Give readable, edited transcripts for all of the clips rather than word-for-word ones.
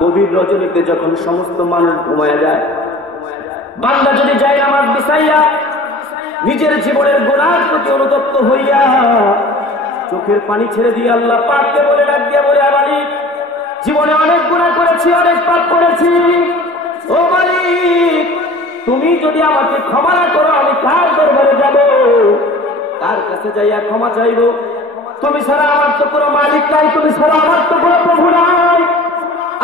গভীর রজনীতে যখন সমস্ত মানুষ ঘুমায় যায়, বান্দা যদি যায় নামাজ বিছাইয়া নিজের জীবনের গুনাহের প্রতি অনুতপ্ত হইয়া চোখের পানি ছেড়ে দিয়ে আল্লাহ পাককে বলে ডাক দিয়া বলে, মালিক জীবনে অনেক গুনাহ করেছি, অনেক পাপ করেছি, ও মালিক তুমি যদি আমাকে ক্ষমা না করো আমি কার দরবারে যাব, কার কাছে যাইয়া ক্ষমা চাইব? তুমি ছাড়া আমার তো কোনো মালিক নাই, তুমি ছাড়া আমার তো কোনো প্রভু নাই।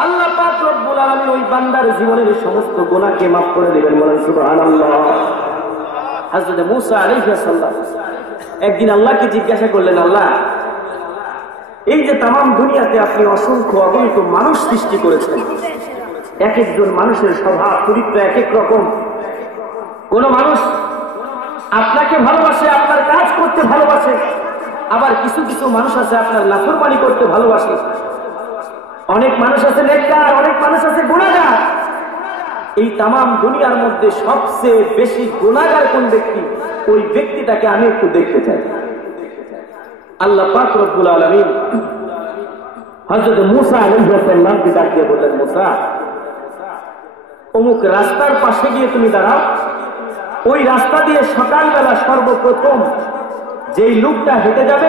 আল্লাহ পাক রব্বুল আলামিন ওই বান্দার জীবনের সমস্ত গুনাহকে মাফ করে দিবেন, বলেন সুবহানাল্লাহ। হযরত মূসা আলাইহিস সালাম একদিন আল্লাহকে জিজ্ঞাসা করলেন, আল্লাহ এই যে তামাম দুনিয়াতে আপনি অসংখ্য অগণিত মানুষ সৃষ্টি করেছেন, এক একজন মানুষের স্বভাব চরিত্র এক এক রকম। কোন মানুষ আপনাকে ভালোবাসে, আপনার কাজ করতে ভালোবাসে, আবার কিছু কিছু মানুষ আছে আপনার নাফরমানি করতে ভালোবাসে। অনেক মানুষ আছে নেককার, অনেক মানুষ আছে গুনাহগার। এই তামাম দুনিয়ার মধ্যে সবচেয়ে বেশি গুনাহগার কোন ব্যক্তি, ওই ব্যক্তিটাকে আমি একটু দেখতে চাই। আল্লাহ পাক রব্বুল আলামিন হযরত মূসা আলাইহিস সালামকে ডাক দিয়ে বললেন, মূসা অমুক রাস্তার পাশে গিয়ে তুমি দাঁড়াও, ওই রাস্তা দিয়ে সকালবেলা সর্বপ্রথম যেই লোকটা হেঁটে যাবে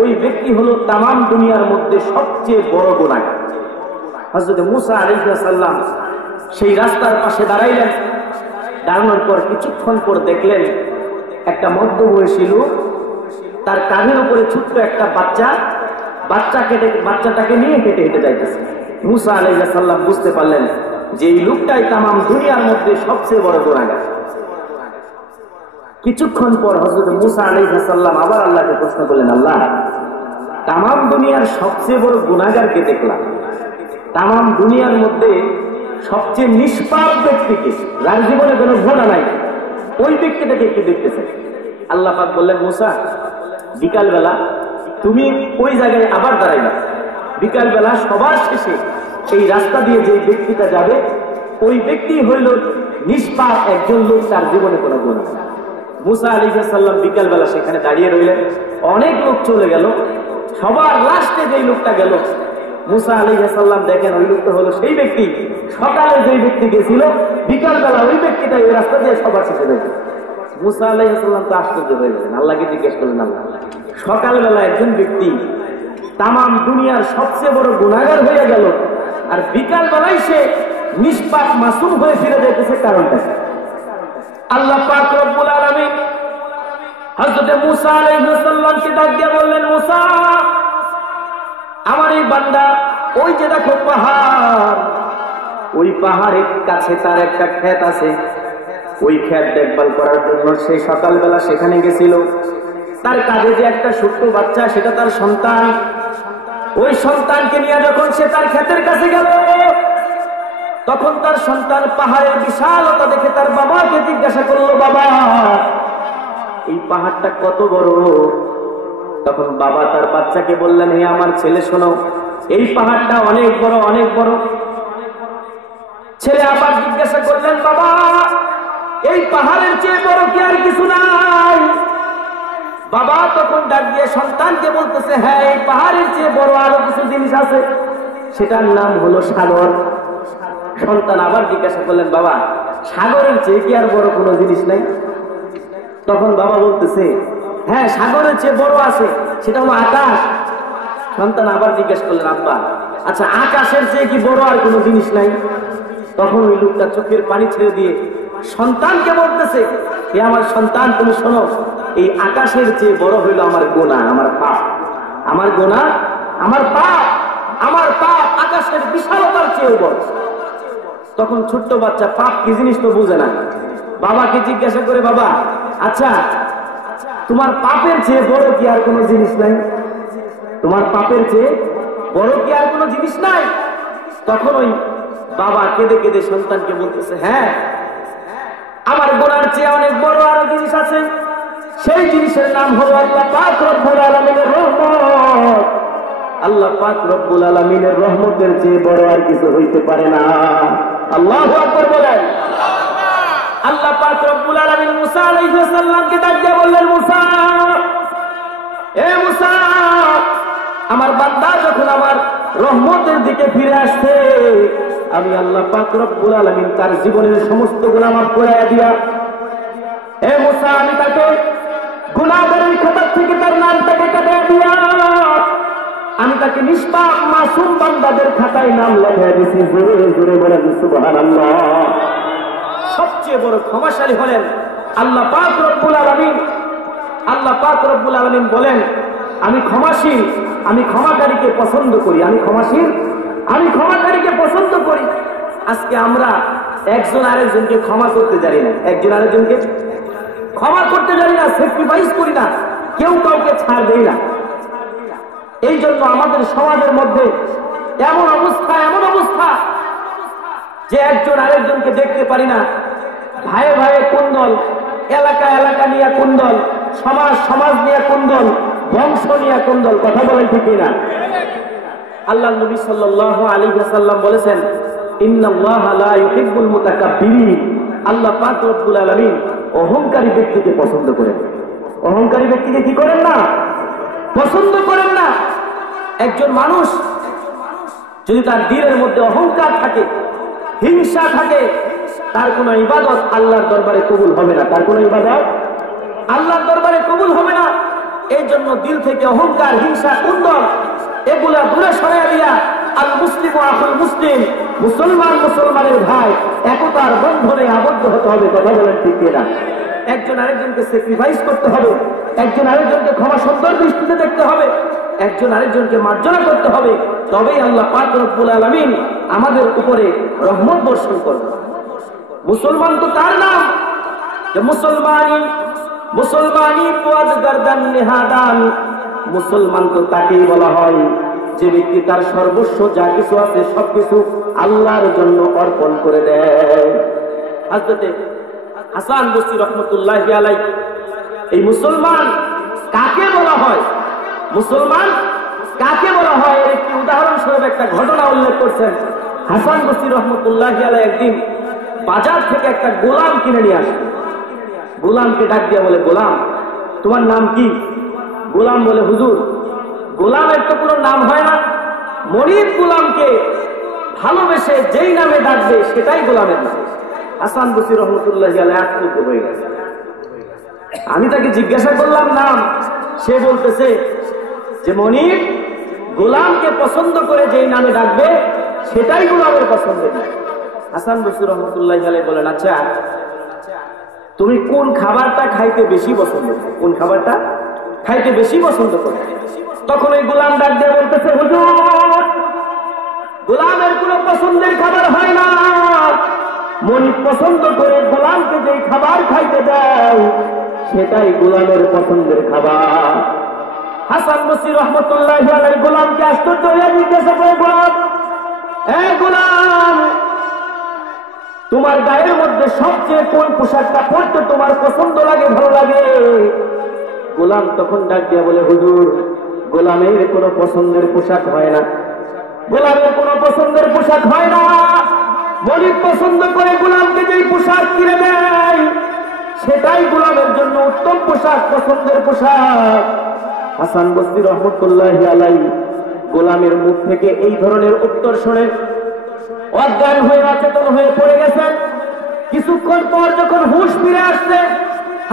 ওই ব্যক্তি হলো তামাম দুনিয়ার মধ্যে সবচেয়ে বড় গুনাহগার। হযরত মূসা আলাইহিস সালাম সেই রাস্তার পাশে দাঁড়াইলেন। দাঁড়ানোর পর কিছুক্ষণ পর দেখলেন একটা মধ্যবয়সী লোক, তার কাঁধের উপরে ছোট্ট একটা বাচ্চাটাকে নিয়ে হেঁটে হেঁটে যাইতেছে। মূসা আলাইহিস সালাম বুঝতে পারলেন যে এই লোকটাই তামাম দুনিয়ার মধ্যে সবচেয়ে বড় গুনাহগার। কিছুক্ষণ পর হযরত মূসা আলাইহিস সালাম আবার আল্লাহকে প্রশ্ন করলেন, আল্লাহ তামাম দুনিয়ার সবচেয়ে বড় গুনাহগারকে দেখলাম, তামাম দুনিয়ার মধ্যে সবচেয়ে নিষ্পাপ ব্যক্তিকে, যার জীবনে কোনো গুনাহ নাই, ওই ব্যক্তিটাকে একটু দেখতেছে। আল্লাহ পাক বললেন, মূসা বিকালবেলা তুমি ওই জায়গায় আবার দাঁড়াইবা, বিকালবেলা সবার শেষে এই রাস্তা দিয়ে যে ব্যক্তিটা যাবে ওই ব্যক্তি হইল নিষ্পাপ একজন লোক, তার জীবনে কোনো গুনাহ নাই। মূসা আলাইহিস সালাম বিকালবেলা সেখানে দাঁড়িয়ে রইলেন। অনেক লোক চলে গেল, সবার লাস্টে যেই লোকটা গেল, মূসা আলাইহিস সালাম দেখেন ওই লোকটা হলো সেই ব্যক্তি সকালে যেই ব্যক্তি গেছিল, বিকালবেলা ওই ব্যক্তিটা এই রাস্তা দিয়ে সবার শেষে দেখে। মূসা আলাইহিস সালাম তো আশ্চর্য হয়ে গেলেন, আল্লাহকে জিজ্ঞেস করলেন, আল্লাহ সকালবেলা একজন ব্যক্তি তামাম দুনিয়ার সবচেয়ে বড় গুনাহগার হয়ে গেল, আর বিকালবেলায় সে নিষ্পাপ মাসুম হয়ে ফিরে যেতেছে, কারণটা কি? আল্লাহ পাক রব্বুল আলামিন হযরত মূসা আলাইহিস সালামকে ডাক দিয়ে বললেন, মূসা আমার এই বান্দা ওই যে দেখো পাহাড়, ওই পাহাড়ের কাছে তার একটা ক্ষেত আছে, ওই ক্ষেত দেখভাল করার জন্য সে সকালবেলা সেখানে গেছিল। তার কাঁধে যে একটা ছোট্ট বাচ্চা, সেটা তার সন্তান। ওই সন্তানকে নিয়ে যখন সে তার ক্ষেতের কাছে গেল, তখন তার সন্তান পাহাড়ের বিশালতা দেখে তার বাবাকে জিজ্ঞাসা করলো, বাবা এই পাহাড়টা কত বড়? তখন বাবা তার বাচ্চাকে বললেন, হে আমার ছেলে শোনো, এই পাহাড়টা অনেক বড়, অনেক বড়। ছেলে আবার জিজ্ঞাসা করলেন, বাবা এই পাহাড়ের চেয়ে বড় কি আর কিছু নাই? বাবা তখন ডাক দিয়ে সন্তানকে বলতেছে, হ্যাঁ এই পাহাড়ের চেয়ে বড় আরো কিছু জিনিস আছে, সেটার নাম হলো সাগর। সন্তান আবার জিজ্ঞাসা করলেন, বাবা সাগরের চেয়ে কি আর বড় কোনো জিনিস নাই? তখন বাবা বলতেছে, হ্যাঁ সাগরের চেয়ে বড় আছে, সেটা হলো আকাশ। সন্তান আবার জিজ্ঞাসা করলেন, আব্বা আচ্ছা আকাশের চেয়ে কি বড় আর কোনো জিনিস নাই? তখন ওই লোকটা চোখের পানি ছেড়ে দিয়ে সন্তানকে বলতেছে, হে আমার সন্তান তুমি শোনো, এই আকাশের চেয়ে বড় হইল আমার গুনাহ, আমার পাপ, আমার গুনাহ, আমার পাপ, আমার পাপ আকাশের বিশালতার চেয়েও বড়। তখন ছোট্ট বাচ্চা পাপ কি জিনিস তো বুঝে না, বাবাকে জিজ্ঞাসা করে, বাবা আচ্ছা তোমার পাপের চেয়ে বড় কি আর কোনো জিনিস নাই? তোমার পাপের চেয়ে বড় কি আর কোনো জিনিস নাই? তখন ওই বাবা কেঁদে কেঁদে সন্তানকে বলতেছে, হ্যাঁ আমার গুনার চেয়ে অনেক বড় আরো জিনিস আছে, সেই জিনিসের নাম হলো আল্লাহ পাক রব্বুল আলামিনের রহমত। আল্লাহ পাক রব্বুল আলামিনের রহমতের চেয়ে বড় আর কিছু হইতে পারে না। আল্লাহু আকবার বলেন। আল্লাহ পাক রব্বুল আলামিন মূসা আলাইহিস সালামকে ডাক দিয়ে বললেন, মূসা এ মূসা আমার বান্দা যখন আমার রহমতের দিকে ফিরে আসছে আমি আল্লাহ পাক রব্বুল আলামিন তার জীবনের সমস্ত গুনাহ মাফ করে দিয়া, হে মুসা আমি তাকে গুনাহগারের খাতা থেকে তার নামটাকে কেটে দিয়া, আমি তাকে নিষ্পাপ মাসুম বান্দাদের খাতায় নাম লেখায় দিয়েছি। জোরে জোরে বলেন সুবহানাল্লাহ। সবচেয়ে বড় ক্ষমাশালী হলেন আল্লাহ পাক রব্বুল আলামিন। আল্লাহ পাক রব্বুল আলামিন বলেন, আমি ক্ষমাশীল, আমি ক্ষমাকারীকে পছন্দ করি। আমি ক্ষমাশীল, আমি ক্ষমাকারীকে পছন্দ করি। আজকে আমরা একজন আরেকজনকে ক্ষমা করতে জানি না, একজন আরেকজনকে ক্ষমা করতে জানি না, স্যাক্রিফাইস করি না, কেউ কাউকে ছাড় দেই না। এই জন্য আমাদের সমাজের মধ্যে এমন অবস্থা যে একজন আরেকজনকে দেখতে পারি না। ভাইয়ে ভাইয়ে কুন্দল, এলাকা নিয়ে কুন্দল, সমাজ নিয়ে কুন্দল, বংশ নিয়ে কুন্দল। কথা বলেন ঠিক না? আল্লাহ নবী সাল্লাল্লাহু আলাইহি ওয়াসাল্লাম বলেছেন, ইন্নাল্লাহা লা ইউহিব্বুল মুতাকাব্বিরিন। আল্লাহ পাক রব্বুল আলামিন অহংকারী ব্যক্তিকে পছন্দ করেন। অহংকারী ব্যক্তিকে কি করেন না? পছন্দ করেন না। একজন মানুষ যদি তার দিলের মধ্যে অহংকার থাকে, হিংসা থাকে, তার কোনো ইবাদত আল্লাহর দরবারে কবুল হবে না। তার কোনো ইবাদত আল্লাহর দরবারে কবুল হবে না। এই জন্য দিল থেকে অহংকার, হিংসা, কুন্দল এগুলা দূরে সরাইয়া দিয়া আল মুসলিম ও আখুল মুসলিম, মুসলমান মুসলমানের ভাই, একতার বন্ধনে আবদ্ধ হতে হবে। কথা বলেন ঠিক না? একজন আরেকজনকে স্যাক্রিফাইস করতে হবে, একজন আরেকজনকে ক্ষমা সুন্দর দৃষ্টিতে দেখতে হবে, একজন আরেকজনকে মার্জনা করতে হবে। তবেই আল্লাহ পাক রব্বুল আলামিন আমাদের উপরে রহমত বর্ষণ করবে। মুসলমান তো তার নাম যে মুসলমানি পুয়াদ গর্দান নিহাদান। মুসলমান তো তাকেই বলা হয় যে ব্যক্তি তার সর্বস্ব যা কিছু আছে সবকিছু আল্লাহর জন্য অর্পণ করে দেয়। হযরত হাসান বসরি রাহমাতুল্লাহি আলাইহি এই মুসলমান কাকে বলা হয়, মুসলমান কাকে বলা হয় এর একটি উদাহরণস্বরূপ একটা ঘটনা উল্লেখ করছেন। হাসান বসরি রাহমাতুল্লাহি আলাইহি একদিন বাজার থেকে একটা গোলাম কিনে নিয়ে আসেন। গোলামকে ডাক দিয়া বলে, গোলাম তোমার নাম কি? গোলাম বলে, হুজুর গোলামের তো কোনো নাম হয় না, মনিব গোলামকে ভালোবেসে যেই নামে ডাকবে সেটাই গোলামের নাম। হাসান বসরি রাহমাতুল্লাহি আলাইহি আশ্চর্য হয়ে গেছে। আমি তাকে জিজ্ঞাসা করলাম নাম, সে বলতেছে যে মনিব গোলামকে পছন্দ করে যেই নামে ডাকবে সেটাই গোলামের পছন্দের নাম। হাসান বসরি রাহমাতুল্লাহি আলাইহি বলেন, আচ্ছা তুমি কোন খাবারটা খাইতে বেশি পছন্দ করো? কোন খাবারটা খাইতে বেশি পছন্দ করো? তখন ওই গোলাম ডাক দিয়ে বলতেছে, হুজুর গোলামের কোনো পছন্দের খাবার হয় না, মনিব পছন্দ করে গোলামকে যেই খাবার খাইতে দেয় সেটাই গোলামের পছন্দের খাবার। হাসান বসরি রাহমাতুল্লাহি আলাইহি গোলামকে আশ্চর্য হয়ে জিজ্ঞাসা করে, গোলাম গোলাম তোমার গায়ের মধ্যে সবচেয়ে কোন পোশাকটা পরতে তোমার পছন্দ লাগে, ভালো লাগে? গোলাম তখন ডাক দিয়া বলে, হুজুর গোলামের কোনো পছন্দের পোশাক হয় না, গোলামের কোনো পছন্দের পোশাক হয় না। মনিব পছন্দ করে গোলামকে যেই পোশাক কিনে দেয় সেটাই গোলামের জন্য উত্তম পোশাক, পছন্দের পোশাক। হাসান বসরি রাহমাতুল্লাহি আলাইহি গোলামের মুখ থেকে এই ধরনের উত্তর শুনে অজ্ঞান হয়ে অচেতন হয়ে পড়ে গেছেন। কিছুক্ষণ পর যখন হুঁশ ফিরে আসছে,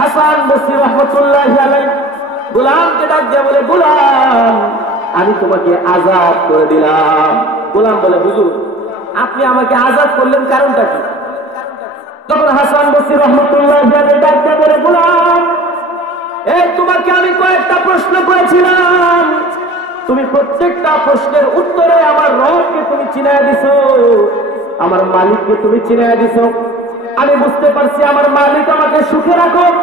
হাসান বসরি রাহমাতুল্লাহি আলাইহি গোলামকে ডাক দিয়ে বলে, গোলাম আমি তোমাকে আজাদ করে দিলাম। গোলাম বলে, হুজুর আপনি আমাকে আজাদ করলেন কারণটা কি? তখন হাসান বসরি রাহমাতুল্লাহি আলাইহি ডাক দিয়ে বলে, গোলাম তোমাকে আমি কয়েকটা প্রশ্ন করেছিলাম, তুমি প্রত্যেকটা প্রশ্নের উত্তরে আমার রবকে তুমি চিনায়া দিছো, আমার মালিককে তুমি চিনায়া দিছো। আমি বুঝতে পারছি আমার মালিক আমাকে সুখে রাখুক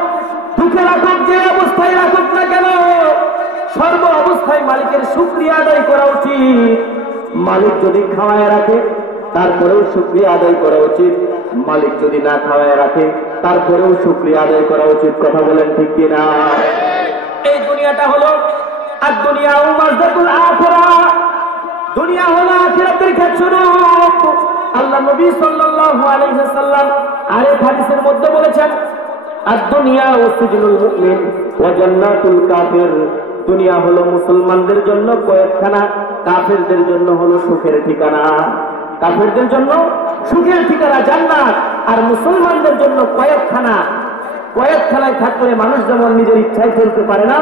দুঃখে রাখুক, যে অবস্থায় রাখুক না কেন সর্ব অবস্থায় মালিকের শুকরিয়া আদায় করা উচিত। মালিক যদি খাওয়ায় রাখে তারপরেও শুকরিয়া আদায় করা উচিত, মালিক যদি না খাওয়ায় রাখে তারপরেও শুকরিয়া আদায় করা উচিত। কথা বলেন ঠিক কিনা? এই দুনিয়াটা হলো আর দুনিয়া মাযদাতুল আখিরাহ, দুনিয়া হলো আখিরাতের খেতস্বরূপ। আল্লাহ নবী সাল্লাল্লাহু আলাইহি ওয়াসাল্লাম আরেক হাদিসের মধ্যে বলেছেন, আদ-দুনিয়া সিজনুল মুমিন ওয়া জান্নাতুল কাফির। দুনিয়া হলো মুসলমানদের জন্য কয়েকখানা, কাফেরদের জন্য হলো সুখের ঠিকানা। কাফেরদের জন্য সুখের ঠিকানা জান্নাত, আর মুসলমানদের জন্য কয়েকখানায় থাকলে মানুষ যেমন নিজের ইচ্ছায় চলতে পারে না,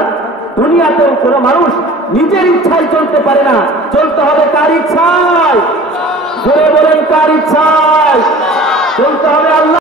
দুনিয়াতেও কোনো মানুষ নিজের ইচ্ছায় চলতে পারে না। চলতে হবে কার ইচ্ছায়? জোরে বলেন কার ইচ্ছায়? চলতে হবে